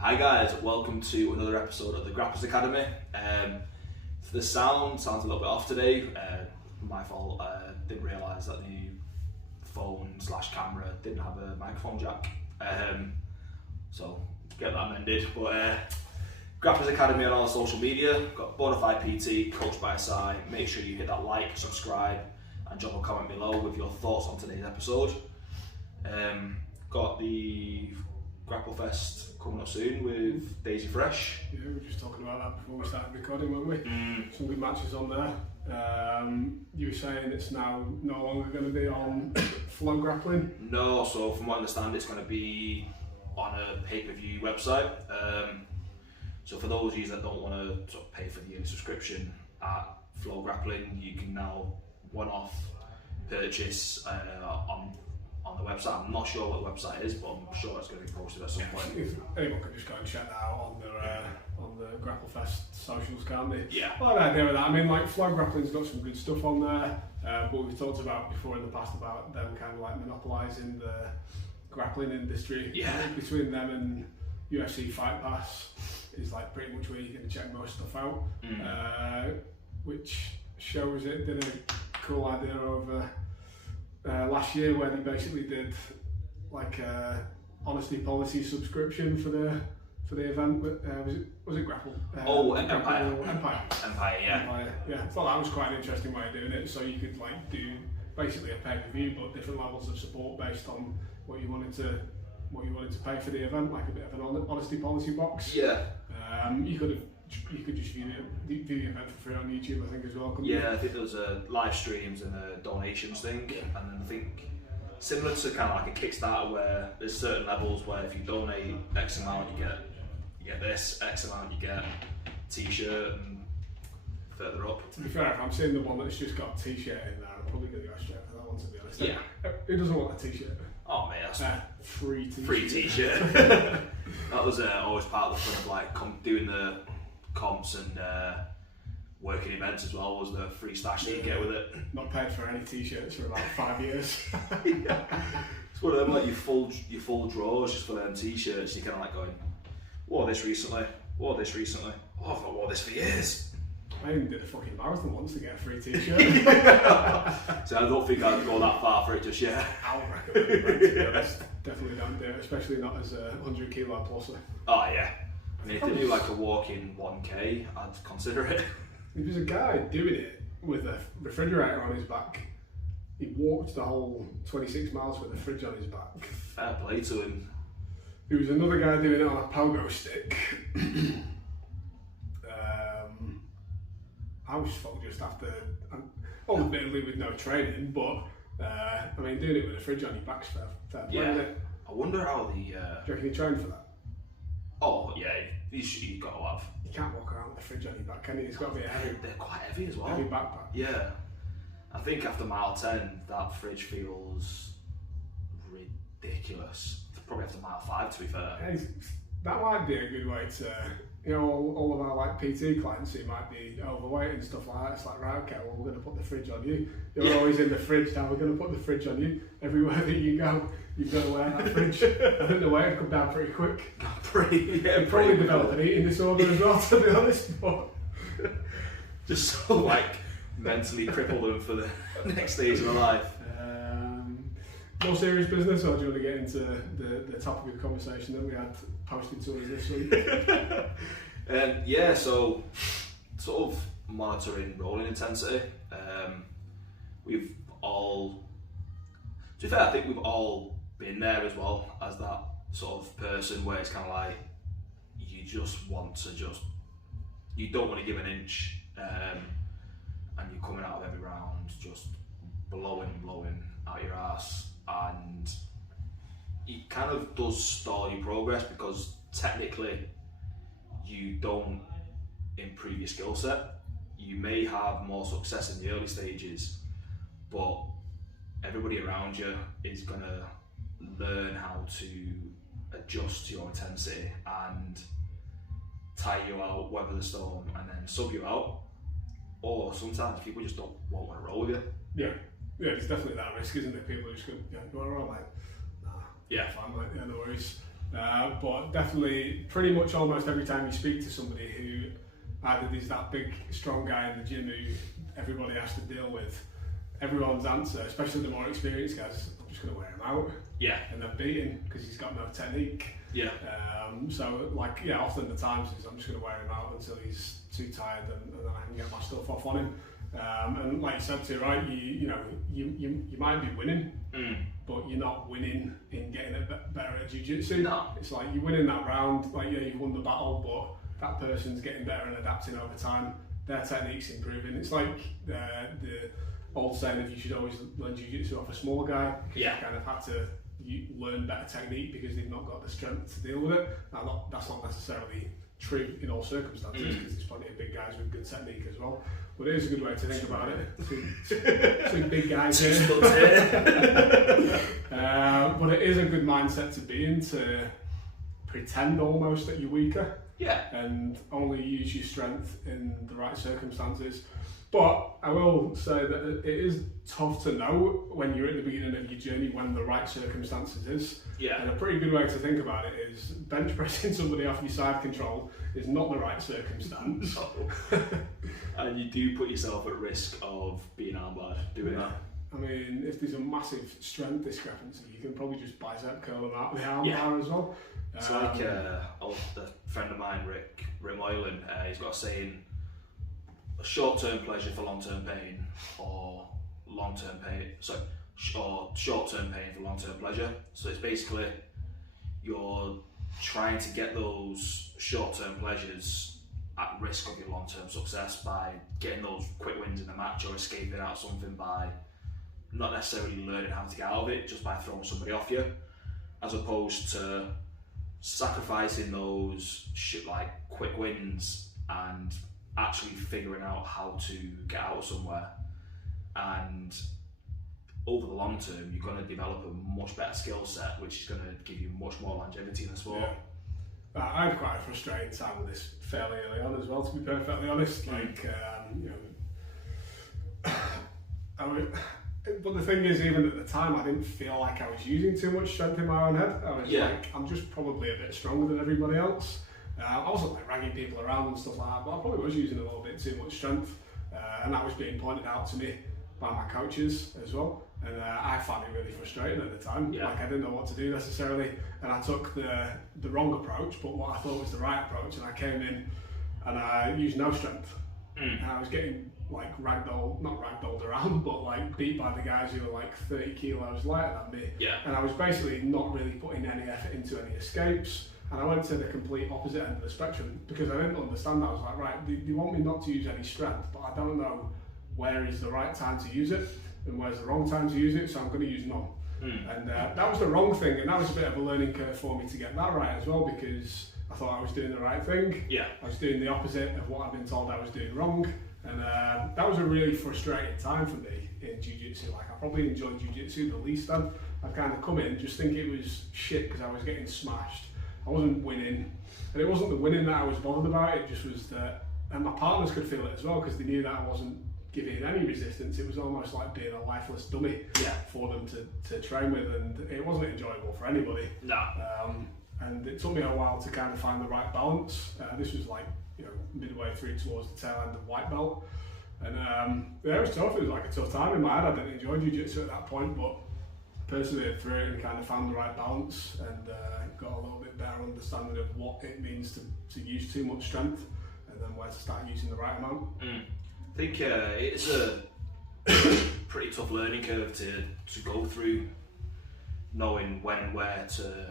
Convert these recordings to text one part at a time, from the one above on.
Hi guys, welcome to another episode of the Grapplers Academy. The sounds a little bit off today. My fault. I didn't realise that the phone/camera didn't have a microphone jack. So get that amended. But Grapplers Academy on all social media. Got Bonafide PT, coached by SI. Make sure you hit that like, subscribe, and drop a comment below with your thoughts on today's episode. Got the Grapple Fest coming up soon with Daisy Fresh. Yeah, we were just talking about that before we started recording, weren't we? Some good matches on there. You were saying it's now no longer going to be on Flow Grappling? No, so from what I understand, it's going to be on a pay-per-view website. So for those of you that don't want to sort of pay for the yearly subscription at Flow Grappling, you can now one-off purchase on the website. I'm not sure what the website is, but I'm sure it's going to be posted at some point. If anyone can just go and check that out on the Grapple Fest socials, can't they? Yeah. I like the idea of that. I mean, like, Flow Grappling's got some good stuff on there, but we've talked about before in the past about them kind of like monopolising the grappling industry. Yeah. Between them and UFC Fight Pass is like pretty much where you're going to check most stuff out, which shows it did a cool idea over last year where they basically did like a honesty policy subscription for the event. Was it Grapple? Empire. Empire, yeah. Empire, yeah. I thought that was quite an interesting way of doing it. So you could like do basically a pay-per-view, but different levels of support based on what you wanted to pay for the event, like a bit of an honesty policy box. Yeah. You could just view the event for free on YouTube, I think, as well. Yeah, I think there was a live streams and a donations thing, and then I think similar to kind of like a Kickstarter where there's certain levels where if you donate X amount you get this, X amount you get T-shirt, and further up. To be fair, if I'm seeing the one that's just got a T-shirt in there, I'm probably going to go straight for that one, to be honest. Yeah. Who doesn't want a T-shirt? Oh mate, that's free T-shirt. Free T-shirt. That was always part of the fun of like doing the comps and working events as well, was the free stash that you get with it. Not paid for any T-shirts for about 5 years. Yeah. It's one of them like your full drawers just for them T-shirts. You're kind of like going, wore this recently. Oh, I've not worn this for years. I even did a fucking marathon once to get a free T-shirt. So I don't think I'd go that far for it just yet. I would recommend it, to be honest. Definitely don't do it, especially not as a 100 kilo pluser. Oh yeah. I mean, if they do like a walk-in 1K, I'd consider it. There was a guy doing it with a refrigerator on his back. He walked the whole 26 miles with a fridge on his back. Fair play to him. There was another guy doing it on a pogo stick. I was fucked just after, admittedly with no training, but I mean, doing it with a fridge on your back's fair play, isn't it? I wonder how the... Do you reckon he trained for that? Oh yeah, you've got to have. You can't walk around with a fridge on your back, can you? It's got to be a heavy... They're quite heavy as well. Heavy backpack. Yeah. I think after mile 10, that fridge feels ridiculous. Probably after mile 5, to be fair. Yeah, that might be a good way to... You know, all of our like PT clients who might be overweight and stuff like that, it's like, right, okay, well, we're going to put the fridge on you. You're always in the fridge now, we're going to put the fridge on you. Everywhere that you go, you've got to wear that fridge. I think the weight would come down pretty quick. Probably develop an eating disorder as well, to be honest. But just so like mentally cripple them for the next stage of their life. More serious business, or do you want to get into the topic of the conversation that we had posted to us this week? Yeah, so sort of monitoring rolling intensity. We've all, to be fair, I think we've all been there as well as that sort of person where it's kind of like you just want to you don't want to give an inch, and you're coming out of every round just blowing out your ass. And it kind of does stall your progress because technically you don't improve your skill set. You may have more success in the early stages, but everybody around you is going to learn how to adjust to your intensity and tire you out, weather the storm, and then sub you out. Or sometimes people just won't want to roll with you. Yeah. Yeah, there's definitely that risk, isn't it? People are just going, yeah, you want to roll, like, nah, yeah, fine, like, yeah, no worries. But definitely, pretty much almost every time you speak to somebody who either is that big, strong guy in the gym who everybody has to deal with, everyone's answer, especially the more experienced guys, I'm just going to wear him out. Yeah. And then beat him because he's got no technique. Yeah. So, like, yeah, often the times is I'm just going to wear him out until he's too tired and then I can get my stuff off on him. And like you said too, right, you might be winning, but you're not winning in getting better at jiu-jitsu. No. It's like you win in that round, like, yeah, you've won the battle, but that person's getting better and adapting over time. Their technique's improving. It's like the old saying of you should always learn jiu-jitsu off a small guy, because you kind of had to learn better technique because they've not got the strength to deal with it. Now, that's not necessarily true in all circumstances, because there's plenty of big guys with good technique as well. But it is a good way to think about it. Two big guys here. But it is a good mindset to be in, to pretend almost that you're weaker. Yeah. And only use your strength in the right circumstances. But I will say that it is tough to know when you're at the beginning of your journey when the right circumstances is. Yeah. And a pretty good way to think about it is bench pressing somebody off your side control is not the right circumstance. No. And you do put yourself at risk of being armbarred doing that. I mean, if there's a massive strength discrepancy, you can probably just bicep curl them out with the armbar as well. It's like a friend of mine, Rick Moylan, he's got a saying, short-term pleasure for long-term pain, or long-term pain, or short-term pain for long-term pleasure. So it's basically you're trying to get those short-term pleasures at risk of your long-term success by getting those quick wins in a match or escaping out of something by not necessarily learning how to get out of it, just by throwing somebody off you, as opposed to sacrificing those like quick wins and actually figuring out how to get out of somewhere. And over the long term, you're going to develop a much better skill set, which is going to give you much more longevity in the sport. Yeah. I had quite a frustrating time with this fairly early on as well, to be perfectly honest. But the thing is, even at the time, I didn't feel like I was using too much strength in my own head. I was like, I'm just probably a bit stronger than everybody else. I wasn't like ragging people around and stuff like that, but I probably was using a little bit too much strength, and that was being pointed out to me by my coaches as well. And I found it really frustrating at the time. Yeah. Like, I didn't know what to do necessarily, and I took the wrong approach, but what I thought was the right approach. And I came in and I used no strength, and I was getting like not ragdolled around, but like beat by the guys who were like 30 kilos lighter than me. Yeah. And I was basically not really putting any effort into any escapes. And I went to the complete opposite end of the spectrum because I didn't understand that. I was like, right, they want me not to use any strength, but I don't know where is the right time to use it and where's the wrong time to use it, so I'm going to use none. And that was the wrong thing, and that was a bit of a learning curve for me to get that right as well, because I thought I was doing the right thing. Yeah. I was doing the opposite of what I've been told I was doing wrong, and that was a really frustrating time for me in jiu-jitsu. Like, I probably enjoyed jiu-jitsu the least then. I've kind of come in just thinking it was shit because I was getting smashed. I wasn't winning, and it wasn't the winning that I was bothered about, it just was that, and my partners could feel it as well because they knew that I wasn't giving any resistance. It was almost like being a lifeless dummy for them to train with, and it wasn't enjoyable for anybody. No. And it took me a while to kind of find the right balance. This was like, midway through towards the tail end of white belt, and it was tough. It was like a tough time in my head. I didn't enjoy jiu-jitsu at that point, but persevered through it and kind of found the right balance, and got a little bit better understanding of what it means to use too much strength, and then where to start using the right amount. I think it's a pretty tough learning curve to go through, knowing when and where to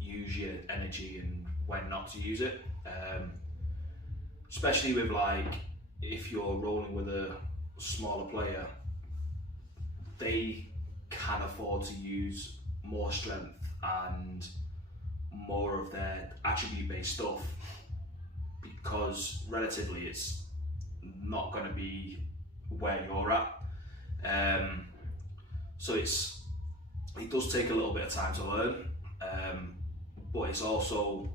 use your energy and when not to use it. Especially with, like, if you're rolling with a smaller player, they can afford to use more strength and more of their attribute-based stuff because relatively it's not going to be where you're at. So it does take a little bit of time to learn, but it's also,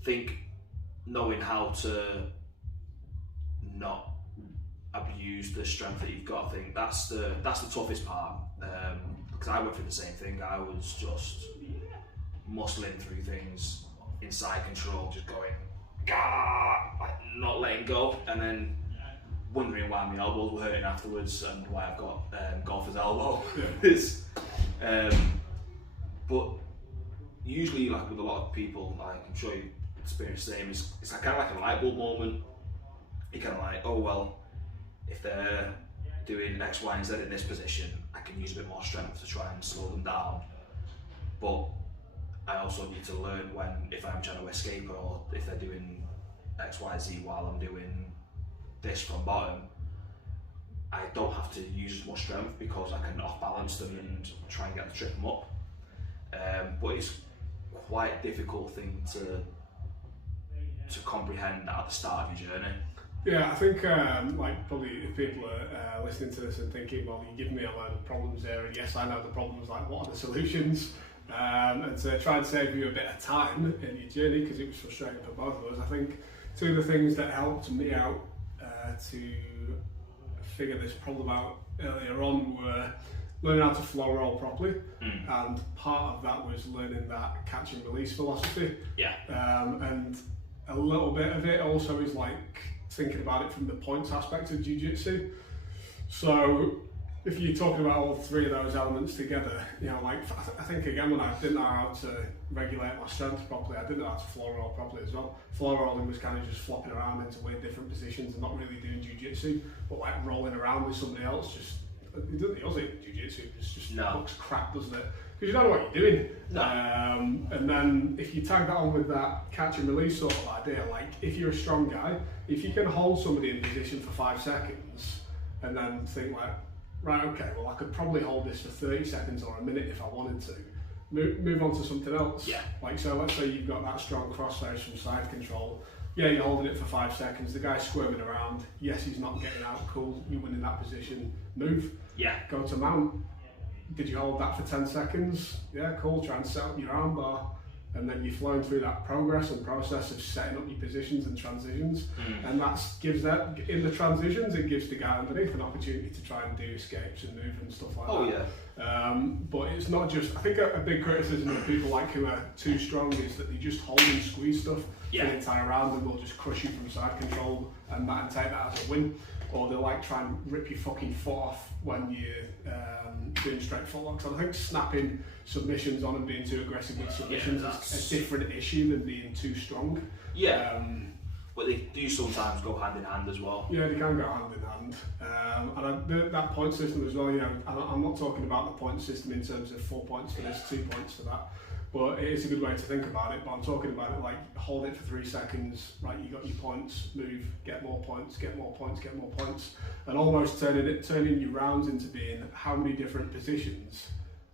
I think, knowing how to not abuse the strength that you've got. I think that's the toughest part, because I went through the same thing. I was just muscling through things in side control, just going, Gah! Like not letting go, and then wondering why my elbows were hurting afterwards and why I've got golfer's elbow. But usually, like with a lot of people, like I'm sure you experience the same, it's like kind of like a light bulb moment. You're kind of like, oh well, if they're doing X, Y, and Z in this position, I can use a bit more strength to try and slow them down. But I also need to learn if I'm trying to escape or if they're doing X, Y, Z while I'm doing this from bottom, I don't have to use as much strength because I can off balance them and try and get the trip them up. But it's quite a difficult thing to comprehend at the start of your journey. Yeah, I think like probably if people are listening to this and thinking, well, you give me a load of problems there, and yes, I know the problems. Like, what are the solutions? And to try and save you a bit of time in your journey, because it was frustrating for both of us. I think two of the things that helped me out to figure this problem out earlier on were learning how to flow roll properly, and part of that was learning that catch and release philosophy. Yeah. And a little bit of it also is like thinking about it from the points aspect of jiu-jitsu. So if you're talking about all three of those elements together, you know, like I think again when I didn't know how to regulate my strength properly, I didn't know how to flow roll properly as well. Flow rolling was kind of just flopping around into weird different positions and not really doing jiu-jitsu, but like rolling around with somebody else, just it doesn't jiu-jitsu, it just looks crap, doesn't it? Because you don't know what you're doing. No. And then if you tag that on with that catch and release sort of idea, like if you're a strong guy, if you can hold somebody in position for 5 seconds and then think like, right, okay, well I could probably hold this for 30 seconds or a minute if I wanted to, move on to something else. Yeah. Like, so let's say you've got that strong crossface from side control. Yeah, you're holding it for 5 seconds, the guy's squirming around, yes, he's not getting out, cool, you win in that position, move. Yeah. Go to mount. Did you hold that for 10 seconds? Yeah, cool, try and set up your armbar. And then you're flowing through that progress and process of setting up your positions and transitions. And gives that, in the transitions, it gives the guy underneath an opportunity to try and do escapes and move and stuff like that. Oh yeah. But it's not just, I think a big criticism of people like who are too strong is that they just hold and squeeze stuff for the entire round and they'll just crush you from side control and take that as a win. Or they'll like try and rip your fucking foot off when you're doing straight footlocks. And I think snapping submissions on and being too aggressive with submissions is a different issue than being too strong. Yeah. But they do sometimes go hand in hand as well. Yeah, they can go hand in hand. And that point system as well, you know, I'm not talking about the point system in terms of 4 points for this, 2 points for that. But it is a good way to think about it. But I'm talking about it like hold it for 3 seconds, right? You got your points, move, get more points, get more points, get more points, and almost turning your rounds into being how many different positions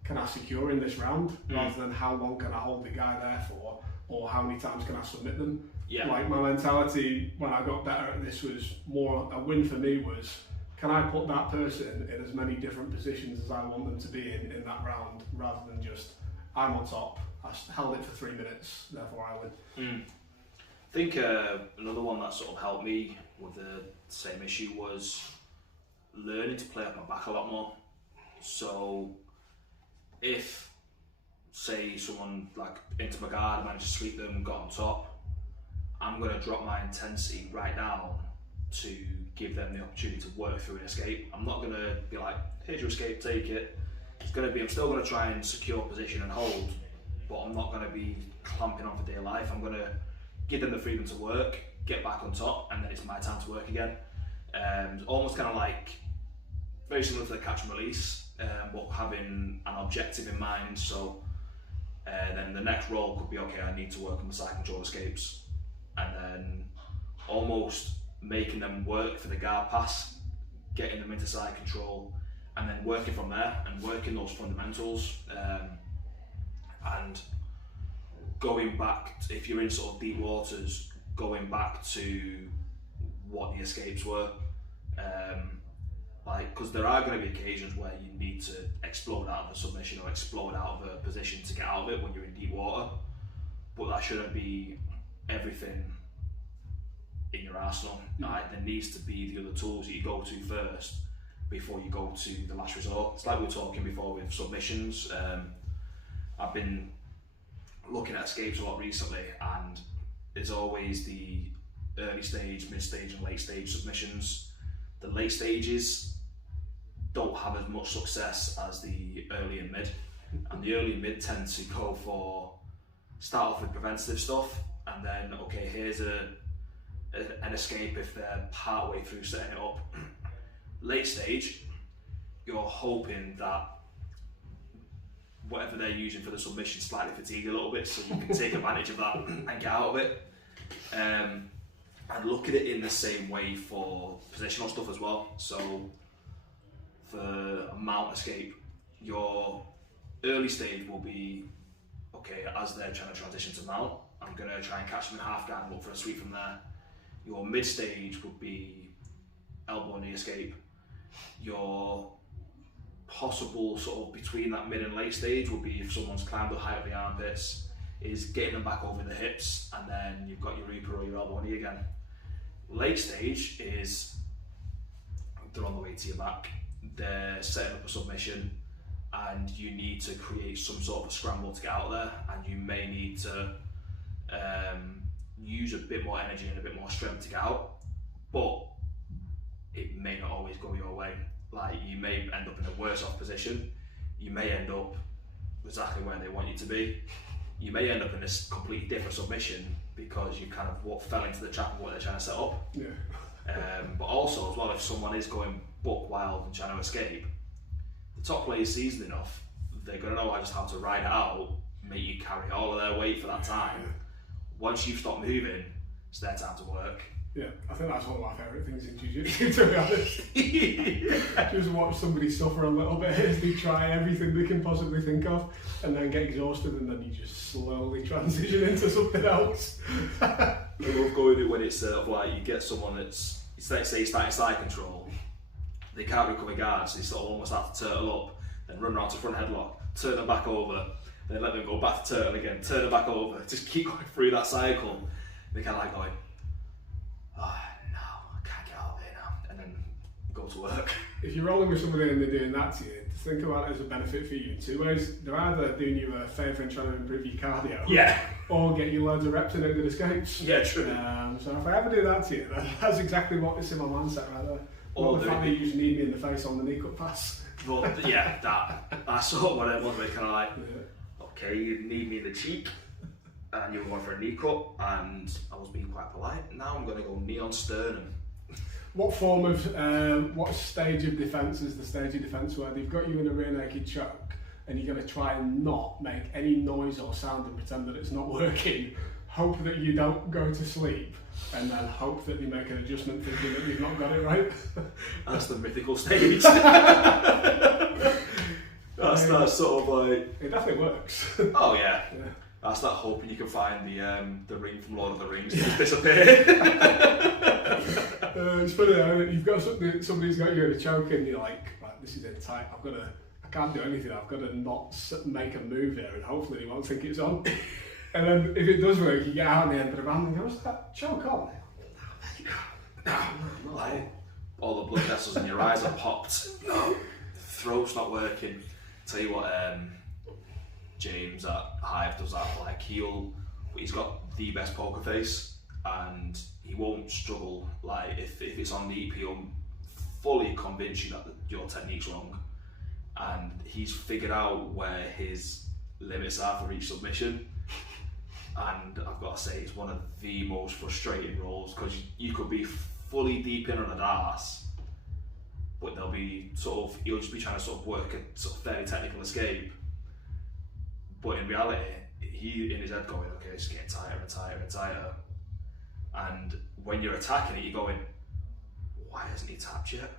can I secure in this round, rather than how long can I hold the guy there for, or how many times can I submit them. Yeah. Like my mentality when I got better at this was more a win for me was, can I put that person in as many different positions as I want them to be in that round, rather than just I'm on top, I held it for 3 minutes, therefore I win. I think another one that sort of helped me with the same issue was learning to play off my back a lot more. So if, say, someone like into my guard, I managed to sweep them, got on top, I'm going to drop my intensity right down to give them the opportunity to work through an escape. I'm not going to be like, here's your escape, take it. It's going to be, I'm still going to try and secure position and hold, but I'm not going to be clamping on for dear life. I'm going to give them the freedom to work, get back on top, and then it's my time to work again. Almost kind of like, very similar to the catch and release, but having an objective in mind. So then the next roll could be, okay, I need to work on the side control escapes, and then almost making them work for the guard pass, getting them into side control, and then working from there and working those fundamentals, and going back to, if you're in sort of deep waters, going back to what the escapes were, like, because there are going to be occasions where you need to explode out of a submission or explode out of a position to get out of it when you're in deep water, but that shouldn't be everything in your arsenal. Like, there needs to be the other tools that you go to first before you go to the last resort. It's like we were talking before with submissions. I've been looking at escapes a lot recently, and it's always the early stage, mid stage, and late stage submissions. The late stages don't have as much success as the early and mid, and the early and mid tend to go for start off with preventative stuff, and then okay, here's an escape if they're part way through setting it up. Late stage, you're hoping that whatever they're using for the submission slightly fatigue a little bit, so you can take advantage of that and get out of it. And look at it in the same way for positional stuff as well. So for a mount escape, your early stage will be, okay, as they're trying to transition to mount, I'm going to try and catch them in half guard and look for a sweep from there. Your mid stage would be elbow knee escape. Your possible sort of between that mid and late stage would be if someone's climbed the height of the armpits, is getting them back over the hips, and then you've got your reaper or your elbow knee again. Late stage is they're on the way to your back, they're setting up a submission, and you need to create some sort of a scramble to get out there, and you may need to use a bit more energy and a bit more strength to get out, but it may not always go your way. Like, you may end up in a worse off position, you may end up exactly where they want you to be, you may end up in this completely different submission because you kind of fell into the trap of what they're trying to set up. Yeah. But also as well, if someone is going buck wild and trying to escape, the top players seasoned enough, they're going to know just how to ride it out, make you carry all of their weight for that time. Once you've stopped moving, it's their time to work. Yeah, I think that's one of my favourite things in jiu-jitsu, to be honest. Just watch somebody suffer a little bit as they try everything they can possibly think of, and then get exhausted, and then you just slowly transition into something else. I love going it when it's sort of like you get someone that's, let's say, starting side control, they can't recover guard, so they sort of almost have to turtle up, then run around to front headlock, turn them back over, then let them go back to turtle again, turn them back over, just keep going through that cycle. They kind of like going, oh no, I can't get out of here now, and then go to work. If you're rolling with somebody and they're doing that to you, think about it as a benefit for you in two ways. They're either doing you a favour and trying to improve your cardio, yeah, or get you loads of reps and good escapes. Yeah, true. So if I ever do that to you, that's exactly what is in my mindset right there. Or the fact that you just need me in the face on the knee cut pass. Well, yeah, that's sort of what it was, kind of like, okay, you need me in the cheek, and you were going for a knee cut, and I was being quite polite. Now I'm going to go knee on sternum. What form of, what stage of defence is the stage of defence where they've got you in a rear naked choke and you're going to try and not make any noise or sound and pretend that it's not working, hope that you don't go to sleep, and then hope that they make an adjustment thinking that you've not got it right? That's the mythical stage. That's sort of like... It definitely works. Oh yeah. That's that hoping you can find the ring from Lord of the Rings and just disappear. It's funny though, you've got somebody's got you in a choke and you're like, right, this is in tight, I can't do anything, I've got to not make a move here and hopefully they won't think it's on. And then if it does work, you get out on the end of the round and go, what's that choke on? Like, all the blood vessels in your eyes are popped. No, the throat's not working. Tell you what, James at Hive does that. Like, he's got the best poker face, and he won't struggle. Like, if it's on deep, he'll fully convince you that your technique's wrong, and he's figured out where his limits are for each submission. And I've got to say, it's one of the most frustrating roles, because you could be fully deep in on an arse, but he'll just be trying to sort of work a sort of fairly technical escape. But in reality, he in his head going, okay, it's getting tighter and tighter and tighter. And when you're attacking it, you're going, why hasn't he tapped yet?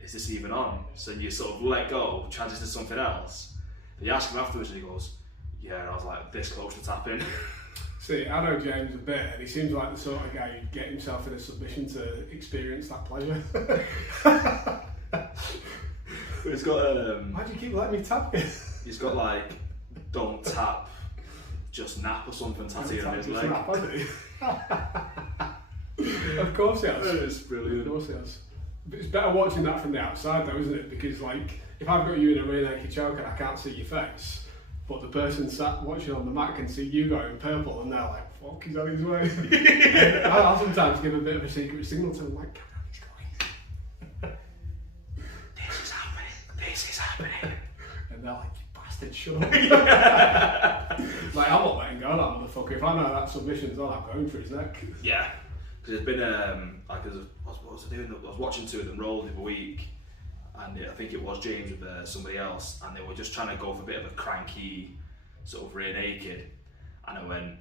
Is this even on? So you sort of let go, transition to something else. And you ask him afterwards, and he goes, yeah, and I was like this close to tapping. See, I know James a bit, and he seems like the sort of guy who'd get himself in a submission to experience that pleasure. He's got why do you keep letting me tap it? He's got like, don't tap, just nap or something tattooed on his leg. Nap, hasn't he? Of course he has. It's brilliant. Of course he has. But it's better watching that from the outside though, isn't it? Because like, if I've got you in a rear naked choke and I can't see your face, but the person sat watching on the mat can see you going purple, and they're like, fuck, he's on his way. I'll sometimes give a bit of a secret signal to them, like, he's going. This is happening. And they're like, you bastard, shut up. Like, I'm not letting go of that motherfucker. If I know that submission's on, I'm going for his neck. Yeah, because there's been, like, what was I doing? I was watching two of them roll the other week, and I think it was James with somebody else, and they were just trying to go for a bit of a cranky, sort of rear naked, and I went,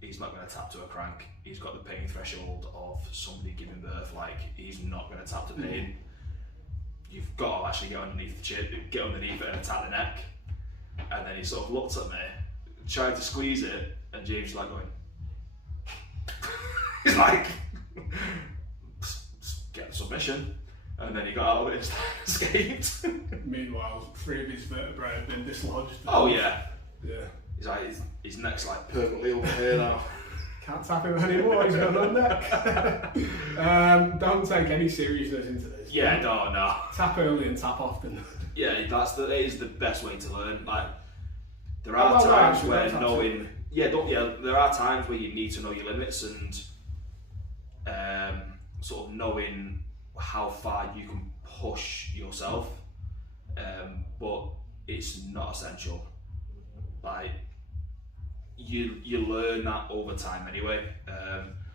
he's not going to tap to a crank. He's got the pain threshold of somebody giving birth. Like, he's not going to tap to pain. You've got to actually get underneath the chin, get underneath it and attack the neck. And then he sort of looked at me, tried to squeeze it, and James was like going, he's like, get the submission. And then he got out of it and escaped. Meanwhile, 3 of his vertebrae have been dislodged. Oh yeah. Yeah. He's like, his neck's like perfectly over here now. Can't tap him anymore, he's got no neck. Don't take any seriousness into this. Yeah, no. Tap early and tap often. Yeah, it is the best way to learn. Like, there are times where knowing, there are times where you need to know your limits and sort of knowing how far you can push yourself, but it's not essential. Like, you learn that over time anyway.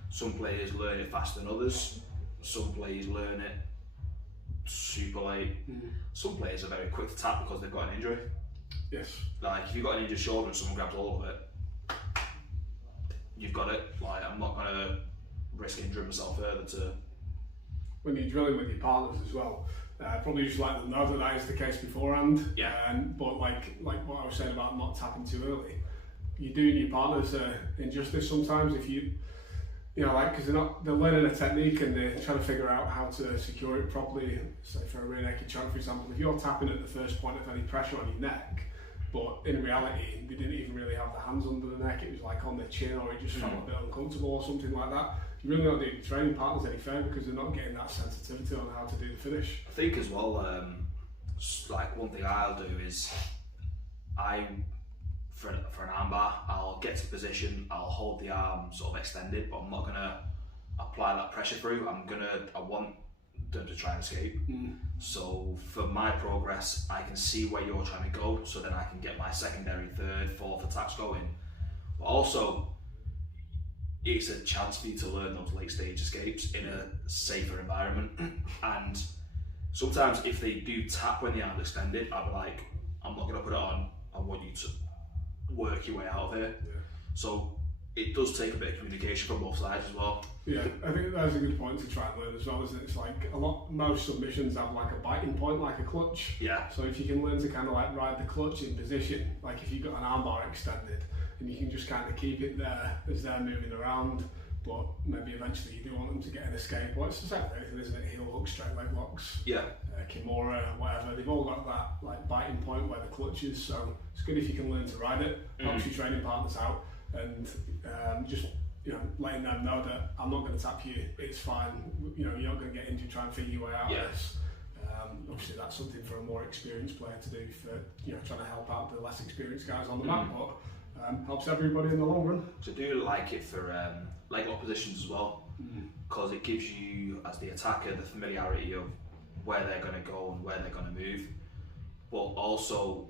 Some players learn it faster than others. Some players learn it super late. Some players are very quick to tap because they've got an injury. Yes. Like, if you've got an injured shoulder and someone grabs hold of it, you've got it. Like, I'm not going to risk injuring myself further to... When you're drilling with your partners as well, probably just let them know that is the case beforehand. Yeah. But like what I was saying about not tapping too early, you're doing your partners injustice sometimes if you like, because they're learning a technique and they're trying to figure out how to secure it properly. Say for a rear naked choke, for example, if you're tapping at the first point of any pressure on your neck, but in reality they didn't even really have the hands under the neck, it was like on the chin, or it just felt a bit uncomfortable or something like that. You really don't do your training partners any favour because they're not getting that sensitivity on how to do the finish. I think as well, like, one thing I'll do is for an armbar, I'll get to position, I'll hold the arm sort of extended, but I'm not going to apply that pressure through. I want them to try and escape. So for my progress, I can see where you're trying to go, so then I can get my secondary, third, fourth attacks going. But also, it's a chance for you to learn those late stage escapes in a safer environment. And sometimes if they do tap when the arm's extended, I'll be like, I'm not going to put it on, I want you to work your way out of here. Yeah. So it does take a bit of communication from both sides as well. Yeah, I think that's a good point to try and learn as well, isn't it? It's like most submissions have like a biting point, like a clutch. Yeah. So if you can learn to kind of like ride the clutch in position, like if you've got an armbar extended, and you can just kind of keep it there as they're moving around, but maybe eventually you do want them to get an escape. Well, it's the same thing, isn't it? Heel hooks, straight leg locks, Yeah. Kimura, whatever. They've all got that like biting point where the clutch is. So it's good if you can learn to ride it. Helps your training partners out, and just letting them know that I'm not going to tap you. It's fine. You're not going to get injured trying to figure your way out of this. Obviously, that's something for a more experienced player to do for trying to help out the less experienced guys on the mat, but helps everybody in the long run. So I do like it for leg lock positions as well, because it gives you, as the attacker, the familiarity of where they're going to go and where they're going to move, but also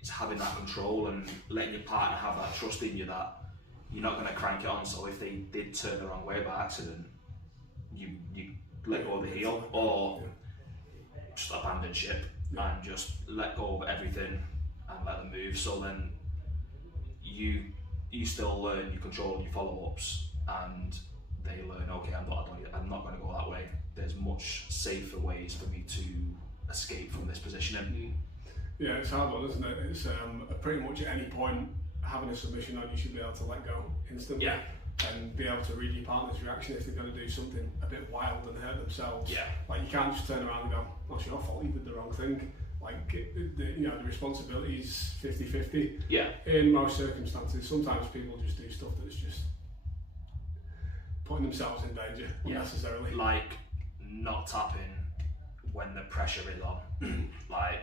it's having that control and letting your partner have that trust in you that you're not going to crank it on. So if they did turn the wrong way by accident, you let go of the heel, or just abandon ship and just let go of everything and let them move. So then you still learn your control and your follow-ups, and they learn, okay, I'm not going to go that way. There's much safer ways for me to escape from this positioning. Yeah, it's a hard one, isn't it? It's pretty much at any point having a submission on, you should be able to let go instantly. Yeah. And be able to read your partner's reaction if they're going to do something a bit wild and hurt themselves. Yeah. Like, you can't just turn around and go, "That's your fault, you did the wrong thing." Like, the responsibility is 50-50. Yeah. In most circumstances, sometimes people just do stuff that's just putting themselves in danger unnecessarily. Like not tapping when the pressure is on. Like,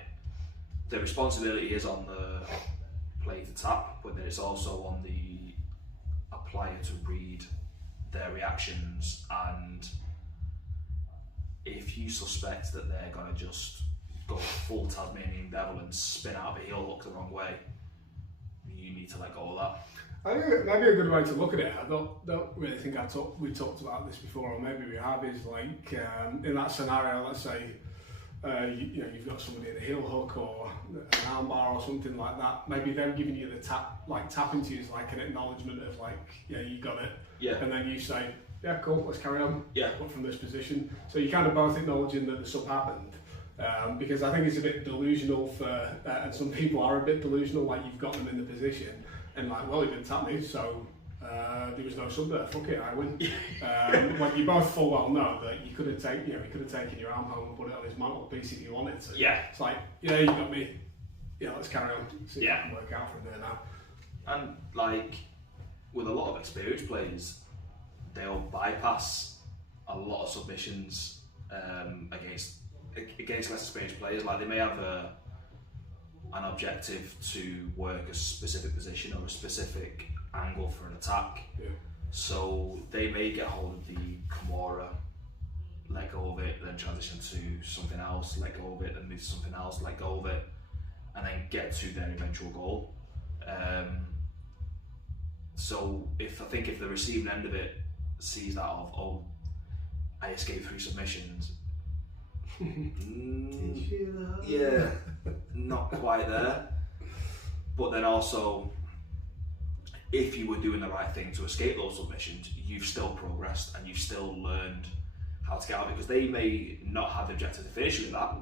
the responsibility is on the player to tap, but then it's also on the player to read their reactions, and if you suspect that they're going to just go full Tasmanian devil and spin out of a heel hook the wrong way, you need to let go of that. I think maybe a good way to look at it, I don't really think we talked about this before, or maybe we have, is like in that scenario, let's say you've got somebody in a heel hook or an armbar or something like that, maybe they're giving you the tap, like tapping to you is like an acknowledgement of like, yeah, you got it, and then you say, yeah, cool, let's carry on, but from this position. So you're kind of both acknowledging that the sub happened, because I think it's a bit delusional for, and some people are a bit delusional, like you've got them in the position, and like, well, he didn't tap me, so there was no sub there, fuck it, I win. When you both full well know that you could have taken, he could have taken your arm home and put it on his mantelpiece if you wanted to. It's like, yeah, you got me, let's carry on, see if I can work out from there now. And like, with a lot of experienced players, they'll bypass a lot of submissions against less experienced players. Like, they may have an objective to work a specific position or a specific angle for an attack. So they may get hold of the Kimura, let go of it, then transition to something else, let go of it, then move to something else, let go of it, and then get to their eventual goal. So if the receiving end of it sees that of, oh, I escaped 3 submissions, yeah, not quite there. But then also, if you were doing the right thing to escape those submissions, you've still progressed and you've still learned how to get out, because they may not have the objective to finish with that,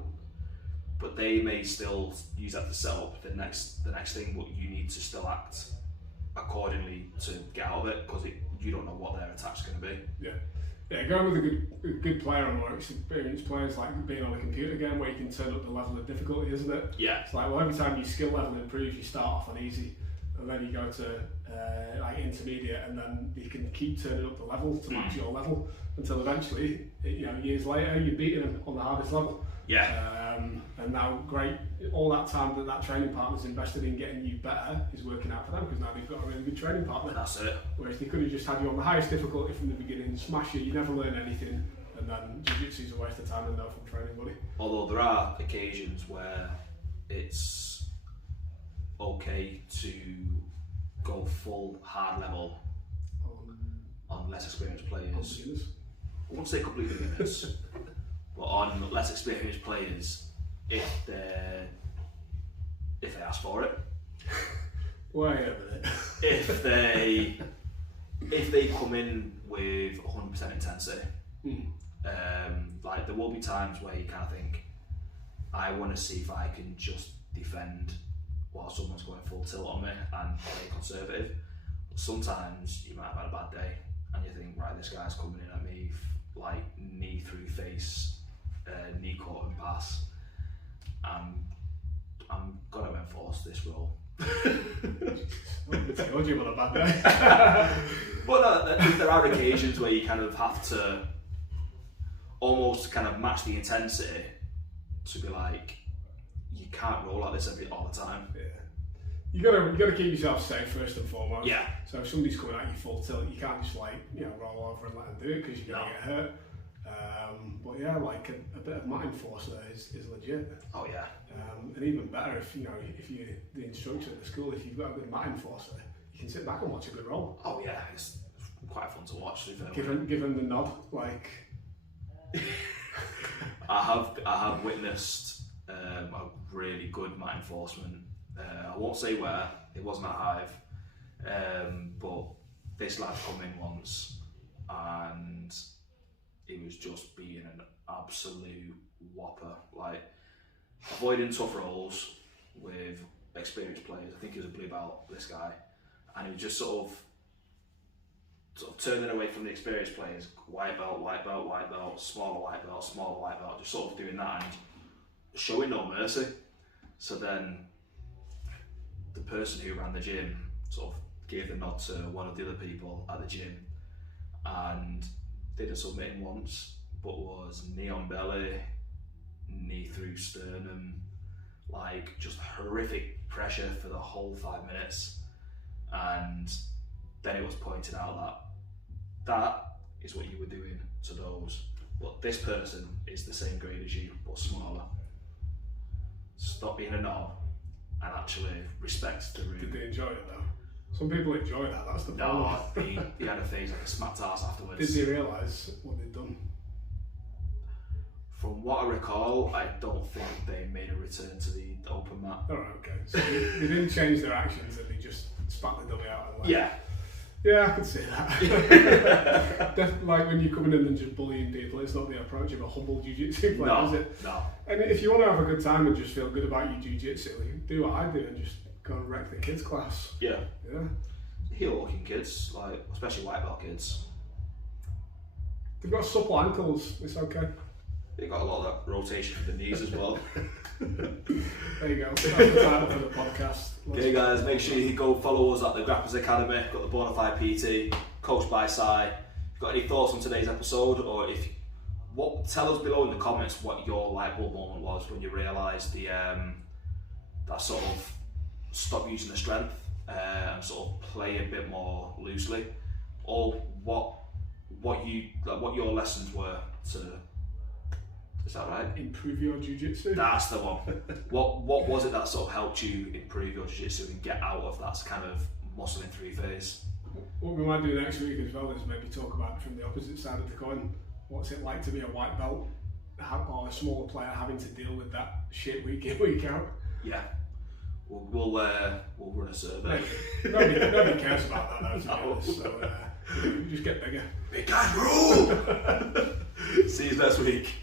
but they may still use that to set up the next thing, but you need to still act accordingly to get out of it, because you don't know what their attack's going to be. Yeah, going with a good player and more experienced players, like being on a computer game where you can turn up the level of difficulty, isn't it? Yeah. It's like, well, every time your skill level improves, you start off on easy, and then you go to like intermediate, and then you can keep turning up the level to match your level until eventually, years later, you're beating them on the hardest level. And now, great, all that time that training partner's invested in getting you better is working out for them, because now they've got a really good training partner. That's it. Whereas they could have just had you on the highest difficulty from the beginning, smash you never learn anything, and then jiu-jitsu's a waste of time and no from training, buddy. Although there are occasions where it's okay to go full hard level on less experienced players. I won't say completely beginners, but on less experienced players, if they ask for it. Wait a minute. If they come in with 100% intensity, like, there will be times where you kind of think, I want to see if I can just defend while someone's going full tilt on me and play conservative. But sometimes you might have had a bad day and you think, right, this guy's coming in at me like knee through face, knee caught and pass. I'm gonna enforce this rule. I told you about a bad day. But there are occasions where you kind of have to almost kind of match the intensity to be like, you can't roll like this all the time. Yeah. You gotta keep yourself safe first and foremost. Yeah. So if somebody's coming at you full tilt, you can't just roll over and let them do it, because you're gonna get hurt. But yeah, like a bit of mat enforcer is legit. Oh yeah. And even better if you're the instructor at the school, if you've got a good mat enforcer, you can sit back and watch a good roll. Oh yeah, it's quite fun to watch. Give him the nod, like. I have witnessed a really good mat enforcement. I won't say where, it wasn't at Hive, but this lad come in once and he was just being an absolute whopper, like avoiding tough rolls with experienced players. I think he was a blue belt, this guy, and he was just sort of turning away from the experienced players, white belt, white belt, white belt, smaller white belt, just sort of doing that and showing no mercy. So then the person who ran the gym sort of gave the nod to one of the other people at the gym and did a submitting once, but was knee on belly, knee through sternum, like just horrific pressure for the whole 5 minutes, and then it was pointed out that is what you were doing to those, but this person is the same grade as you but smaller. Stop being a knob and actually respect the room. Did they enjoy it though? Some people enjoy that, that's the problem. No, he had a face like a smacked ass afterwards. Did they realise what they'd done? From what I recall, I don't think they made a return to the open mat. Alright, okay. So they didn't change their actions and they just spat the dummy out and left. Yeah. Yeah, I can see that. Like when you're coming in and just bullying people, it's not the approach of a humble jiu-jitsu player, No, is it? no. And if you want to have a good time and just feel good about your jiu-jitsu, you do what I do and just go and wreck the kids' class. Yeah. Yeah. Heel-looking kids, like especially white belt kids. They've got supple ankles, it's okay. They got a lot of that rotation for the knees as well. There you go, that's the title for the podcast. Okay guys, make sure you go follow us at the Grapplers Academy. Got the Bonafide PT, coached by Sai. If you've got any thoughts on today's episode, or tell us below in the comments what your light bulb moment was when you realised that sort of stop using the strength and sort of play a bit more loosely, or what your lessons were to. Is that right? Improve your jiu-jitsu. That's the one. What was it that sort of helped you improve your jiu-jitsu and get out of that kind of muscling through phase? What we might do next week as well is maybe talk about from the opposite side of the coin. What's it like to be a white belt or a smaller player having to deal with that shit week in, week out? Yeah. We'll run a survey. Nobody cares about that though, to be honest. So just get bigger. Big guys rule! See you next week.